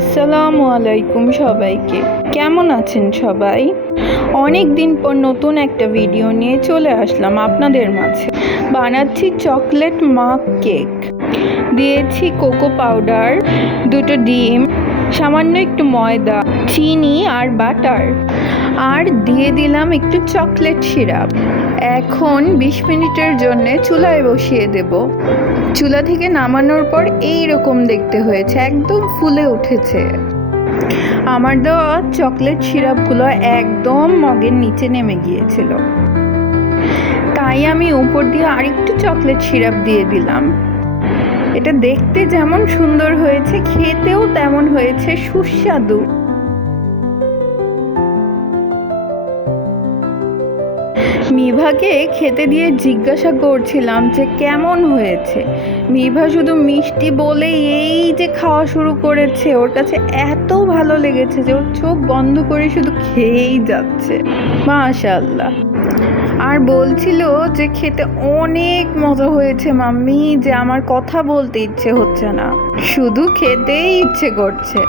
আসসালামু আলাইকুম সবাইকে। কেমন আছেন সবাই? অনেক দিন পর নতুন একটা ভিডিও নিয়ে চলে আসলাম আপনাদের মাঝে। বানাচ্ছি চকলেট মাক কেক। দিয়েছি কোকো পাউডার, 2টো ডিম, সামান্য একটু ময়দা, চিনি আর বাটার, আর দিয়ে দিলাম একটু চকলেট সিরাপ। এখন 20 মিনিটের জন্য চুলায় বসিয়ে দেব। চুলা থেকে নামানোর পর এই রকম দেখতে হয়েছে, একদম ফুলে উঠেছে। আমার দেওয়া চকলেট সিরাপগুলো একদম মগের নিচে নেমে গিয়েছিল, তাই আমি উপর দিয়ে আরেকটু চকলেট সিরাপ দিয়ে দিলাম। এটা দেখতে যেমন সুন্দর হয়েছে, খেতেও তেমন হয়েছে সুস্বাদু। মিভাকে খেতে দিয়ে জিজ্ঞাসা করছিলাম যে কেমন হয়েছে। মিভা শুধু মিষ্টি বলেই এই যে খাওয়া শুরু করেছে। ওর কাছে এত ভালো লেগেছে যে ওর চোখ বন্ধ করে শুধু খেয়েই যাচ্ছে। মাশাআল্লাহ। আর বলছিল যে খেতে অনেক মজা হয়েছে মাম্মি, যে আমার কথা বলতে ইচ্ছে হচ্ছে না, শুধু খেতেই ইচ্ছে করছে।